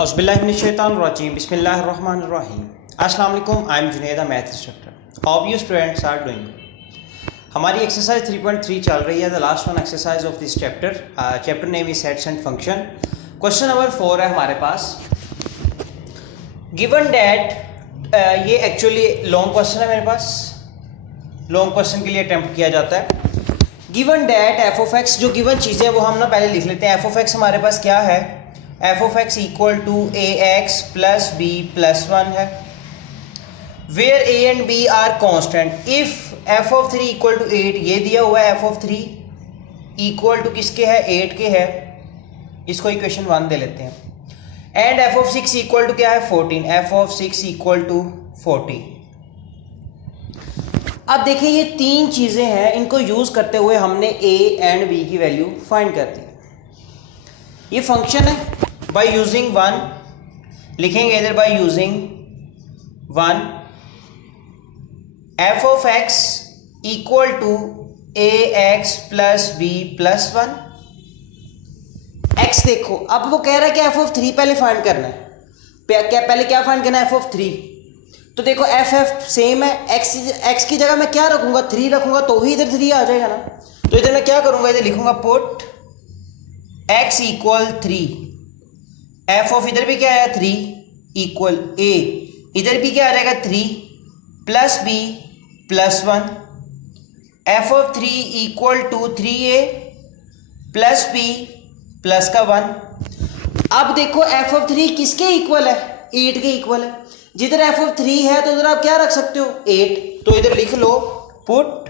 Bismillahirrahmanirrahim. Bismillahirrahmanirrahim. Assalamu alaikum. I am Junaid, a math instructor. Hope you students are doing good. हमारी exercise 3.3 चल रही है. The last one exercise of this chapter. Chapter name is sets and function. Question number 4 है हमारे पास. Given that ये actually long question है मेरे पास. Long question के लिए अटेम्प्ट किया जाता है. Given that F of x, जो गिवन चीज़ें वो हम ना पहले लिख लेते हैं. एफ ऑफ एक्स हमारे पास क्या है? F of x equal to A x plus B plus 1 है. Where A and B are constant. If f of 3 equal to 8, ये दिया हुआ है. एफ ऑफ 3 इक्वल टू किसके है? 8 के है. इसको इक्वेशन 1 दे लेते हैं. And f of 6 equal to क्या है? 14. F of 6 equal to 40. अब देखिए ये तीन चीज़ें हैं, इनको यूज़ करते हुए हमने ए एंड बी की वैल्यू फाइंड कर दी. ये फंक्शन है. बाय यूजिंग 1 लिखेंगे इधर. By using 1 f of x equal to A x plus B plus 1. X देखो, अब वो कह रहा है कि एफ ऑफ 3 पहले फाइंड करना है. पहले क्या फाइंड करना है? F of 3. तो देखो एफ सेम है. एक्स की जगह मैं क्या रखूंगा? 3 रखूंगा तो ही इधर 3 आ जाएगा ना. तो इधर मैं क्या करूंगा? इधर लिखूंगा put x equal 3. F of इधर भी क्या आया? 3 इक्वल ए. इधर भी क्या आ जाएगा? 3 plus B plus 1. F of 3 equal to 3a plus B plus का 1. अब देखो एफ ऑफ 3 किसके इक्वल है? 8 के इक्वल है. जिधर एफ ऑफ 3 है तो उधर आप क्या रख सकते हो? 8. तो इधर लिख लो put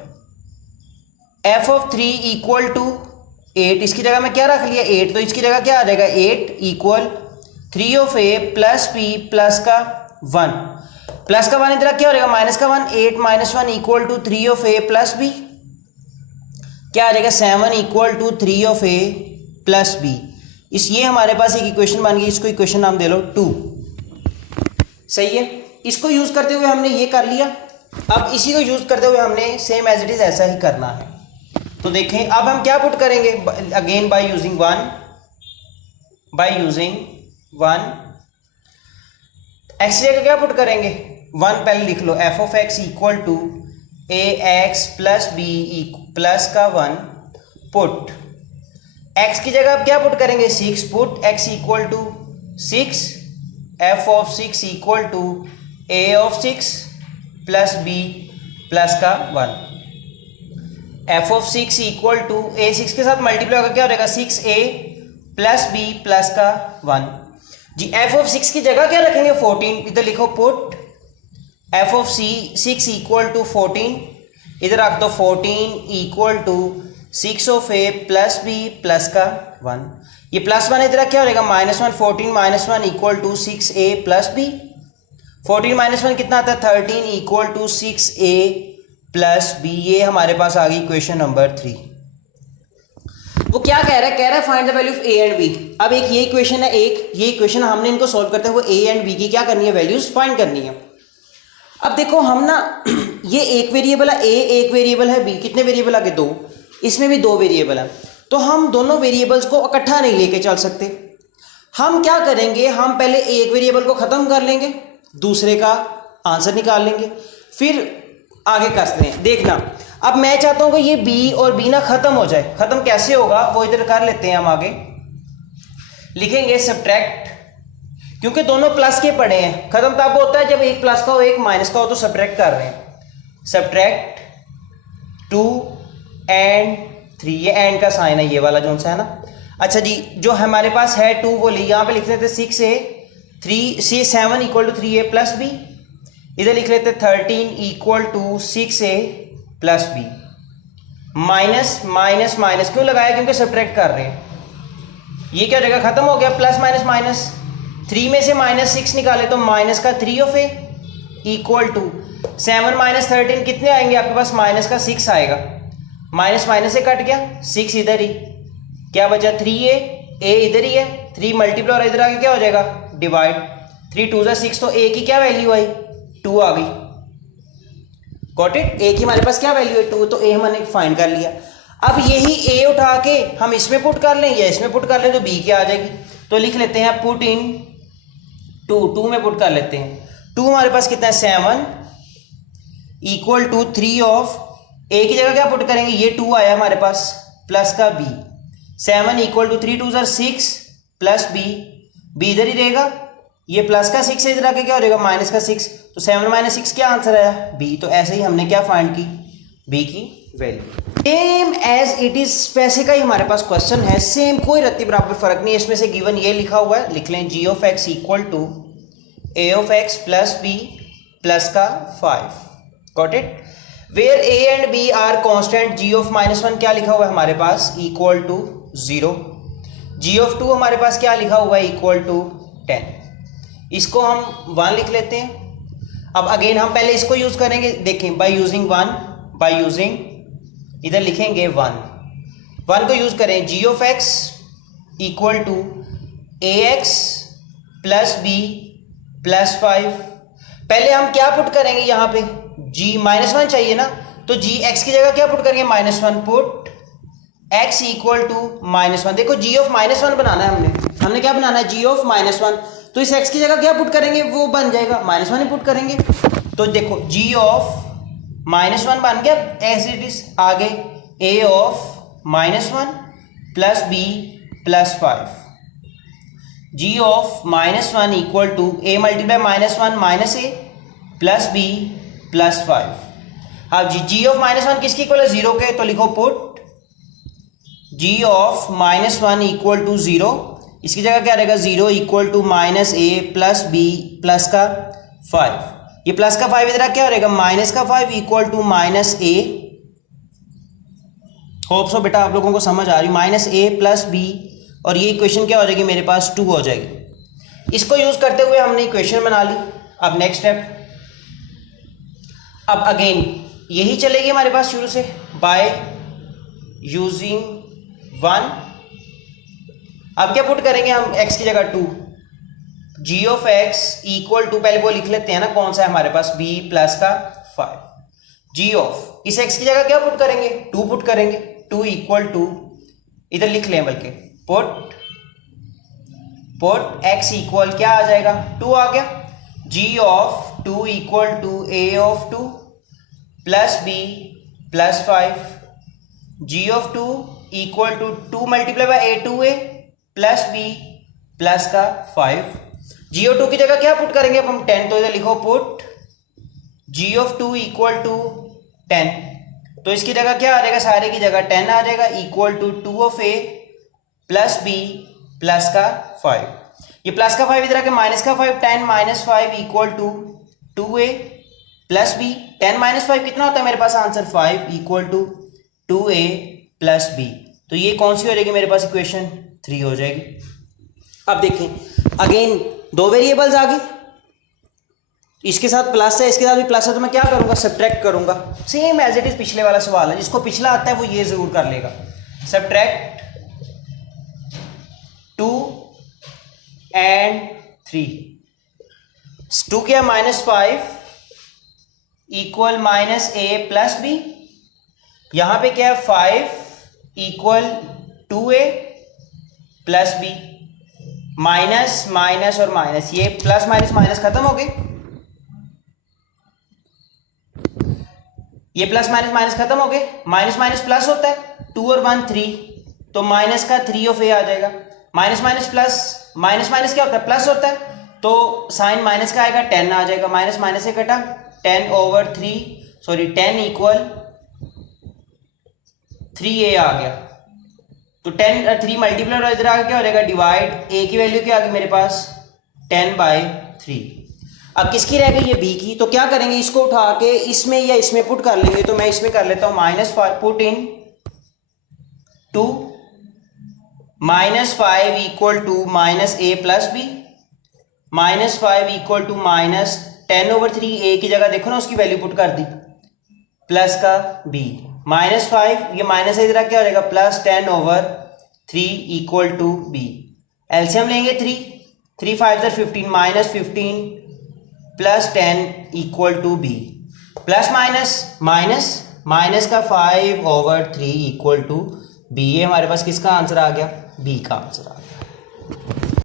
F of 3 equal to 8. इसकी जगह में क्या रख लिया? 8. तो इसकी जगह क्या आ जाएगा? 8 equal 3 of A plus B plus का 1. प्लस का 1 इधर क्या हो जाएगा? माइनस का 1. 8 minus 1 equal to 3 of A plus b. क्या आ जाएगा? 7 equal to 3 of A plus b. ये हमारे पास एक इक्वेशन बन गई. इसको इक्वेशन नाम दे लो 2. सही है. इसको यूज करते हुए हमने ये कर लिया. अब इसी को यूज करते हुए हमने सेम एज इट इज ऐसा ही करना है. तो देखें अब हम क्या पुट करेंगे. अगेन बाय यूजिंग 1 एक्स जगह क्या पुट करेंगे? 1 पहले लिख लो. F of x equal to A x plus B plus का 1 पुट एक्स की जगह आप क्या पुट करेंगे? 6. Put x equal to 6. F of 6 equal to A of 6 plus B plus का 1. F of 6 equal to a 6 के साथ multiply होगा क्या हो जाएगा? 6a प्लस बी प्लस का 1. जी एफ ऑफ 6 की जगह क्या रखेंगे? 14. इधर लिखो put F of 6 equal to 14. इधर रख दो 14 equal to 6 of A plus B plus का 1. ये प्लस 1 इधर क्या हो जाएगा? -1. 14 minus 1 equal to 6a plus b. 14 minus 1 कितना आता है? 13 equal to 6a plus b. ये हमारे पास आ गई क्वेश्चन नंबर 3. वो क्या कह रहा है? कह रहा है find the value of a and b. अब एक ये इक्वेशन है, एक ये इक्वेशन. हमने इनको सॉल्व करते हुए ए एंड बी की क्या करनी है? वैल्यूज फाइंड करनी है. अब देखो हम ना ये एक वेरिएबल है ए, एक वेरिएबल है बी. कितने वेरिएबल आ गए? 2. इसमें भी 2 वेरिएबल है. तो हम दोनों वेरिएबल्स को इकट्ठा नहीं लेके चल सकते. हम क्या करेंगे? हम पहले एक वेरिएबल को खत्म कर लेंगे, दूसरे का आंसर निकाल लेंगे, फिर आगे करते हैं. देखना अब मैं चाहता हूं कि ये बी और बी ना खत्म हो जाए. खत्म कैसे होगा वो इधर कर लेते हैं. हम आगे लिखेंगे सब्ट्रैक्ट, क्योंकि दोनों प्लस के पड़े हैं. खत्म तब होता है जब एक प्लस का हो एक माइनस का हो. तो सब्ट्रैक्ट कर रहे हैं. Subtract 2 and 3. ये एंड का साइन है, ये वाला जो सा है ना. अच्छा जी, जो हमारे पास है 2 वो यहाँ पे लिख लेते 6a 7 equal to 3a plus b. इधर लिख लेते 13 equal to 6a plus B. Minus minus minus क्यों लगाया? क्योंकि सब्ट्रैक्ट कर रहे हैं. ये क्या हो जाएगा? खत्म हो गया. Plus minus minus. 3 में से -6 निकाले तो माइनस का 3 of a equal to 7 minus 13 कितने आएंगे आपके पास? माइनस का 6 आएगा. माइनस माइनस से कट गया, 6 इधर ही. क्या बचा? 3a. a इधर ही है. 3 मल्टीप्लाई और इधर आगे क्या हो जाएगा? डिवाइड. 3 2 6. तो a की क्या वैल्यू आई? 2 आ गई. Got it. a की हमारे पास क्या वैल्यू है? 2. तो a हमने फाइंड कर लिया. अब यही a उठा के हम इसमें पुट कर लें या इसमें पुट कर लें तो b क्या आ जाएगी. तो लिख लेते हैं पुट इन टू में पुट कर लेते हैं। 2 हमारे पास कितना है 7 इक्वल टू 3 ऑफ ए की जगह क्या पुट करेंगे, ये 2 आया हमारे पास प्लस का b, 7 equal to 3 2 6 plus b इधर ही रहेगा, ये प्लस का 6 इधर आके क्या हो जाएगा माइनस का 6, तो 7 माइनस 6 क्या आंसर आया बी। तो ऐसे ही हमने क्या फाइंड की बी की value. Same as it is वैसे का ही हमारे पास क्वेश्चन है, सेम कोई रत्ती बराबर फर्क नहीं है। इसमें से गिवन ये लिखा हुआ है, लिख लें G of x equal to A of X plus B plus का 5, got it. Where A and B are constant, G of -1 क्या लिखा हुआ है हमारे पास इक्वल टू 0, जी ऑफ 2 हमारे पास क्या लिखा हुआ है इक्वल टू 10, इसको हम 1 लिख लेते हैं। अब अगेन हम पहले इसको यूज करेंगे, देखें बाय यूजिंग 1, बाय यूजिंग इधर लिखेंगे 1 को यूज करें, G of x equal to A x plus B plus 5। पहले हम क्या पुट करेंगे यहाँ पे, जी -1 चाहिए ना, तो जी एक्स की जगह क्या पुट करेंगे -1, पुट एक्स इक्वल टू -1। देखो जी ऑफ -1 बनाना है, हमने क्या बनाना है जी ऑफ -1, तो इस x की जगह क्या पुट करेंगे वो बन जाएगा -1 ही पुट करेंगे। तो देखो g ऑफ -1 बन गया एज इट इज, आगे a of -1 plus b plus 5, g of -1 equal to a multiply -1 minus a plus b plus 5। अब g ऑफ -1 किसकी इक्वल है 0 के, तो लिखो put g of -1 equal to 0, इसकी जगह क्या रहेगा 0 equal to minus A plus B plus का 5, ये प्लस का 5 इधर क्या रहेगा माइनस का 5 equal to minus a, hope so बेटा आप लोगों को समझ आ रही, माइनस ए प्लस बी, और ये इक्वेशन क्या हो जाएगी मेरे पास 2 हो जाएगी। इसको यूज करते हुए हमने इक्वेशन बना ली। अब नेक्स्ट स्टेप, अब अगेन यही चलेगी हमारे पास शुरू से, बाय यूजिंग 1। अब क्या पुट करेंगे हम x की जगह 2, g of x equal to, पहले वो लिख लेते हैं ना कौन सा है हमारे पास b प्लस का 5, g ऑफ इस x की जगह क्या पुट करेंगे 2 पुट करेंगे, 2 इक्वल टू इधर लिख लें बल्कि पुट x इक्वल क्या आ जाएगा 2 आ गया, g of 2 equal to a of 2 plus b plus 5, g of 2 equal to 2 multiply by a2a plus B plus का 5, जी ऑफ 2 की जगह क्या पुट करेंगे अब हम 10, तो इधर लिखो put G of 2 equal to 10, तो इसकी जगह क्या आ जाएगा सारे की जगह 10 आ जाएगा equal to 2 of A plus B plus का 5, ये प्लस का 5 इधर आके माइनस का 5, 10 minus 5 equal to 2a plus B, 10 minus 5 कितना होता है मेरे पास answer 5 equal to 2a plus B, तो ये कौन सी हो जाएगी मेरे पास इक्वेशन 3 हो जाएगी। अब देखें अगेन 2 वेरिएबल्स आ गई, इसके साथ प्लस है इसके साथ भी प्लस है, तो मैं क्या करूंगा सब्ट्रैक्ट करूंगा, सेम एज इट इज पिछले वाला सवाल है, जिसको पिछला आता है वो ये जरूर कर लेगा, सब्ट्रैक्ट 2 एंड 3, 2 क्या -5 इक्वल माइनस ए प्लस बी, यहां पे क्या है 5 equal 2a plus B, minus minus और माइनस, ये प्लस माइनस माइनस खत्म हो गए, ये प्लस माइनस माइनस खत्म हो गए, माइनस माइनस प्लस होता है 2 और 1 3, तो माइनस का 3 ऑफ ए आ जाएगा, minus minus plus, minus minus क्या होता है प्लस होता है, तो साइन माइनस का आएगा 10 आ जाएगा, माइनस माइनस से कटा 10 ओवर 3, सॉरी 10 इक्वल 3a आ गया, तो 10 और 3 मल्टीप्लाई और इधर आगे क्या हो जाएगा डिवाइड, a की वैल्यू क्या आ गई मेरे पास 10/3। अब किसकी रह गई ये b की, तो क्या करेंगे इसको उठा के इसमें या इसमें पुट कर लेंगे, तो मैं इसमें कर लेता हूं -5 put in 2 -5 equal to -a plus B, -5 equal to -10 over 3, a की जगह देखो ना उसकी वैल्यू पुट कर दी प्लस का b, -5 ये माइनस है इधर क्या हो जाएगा +10 over 3 equal to b, LCM लेंगे 3 5 15 -15 +10 equal to b, plus minus minus minus का 5 ओवर 3 इक्वल टू b, ये हमारे पास किसका आंसर आ गया b का आंसर आ गया।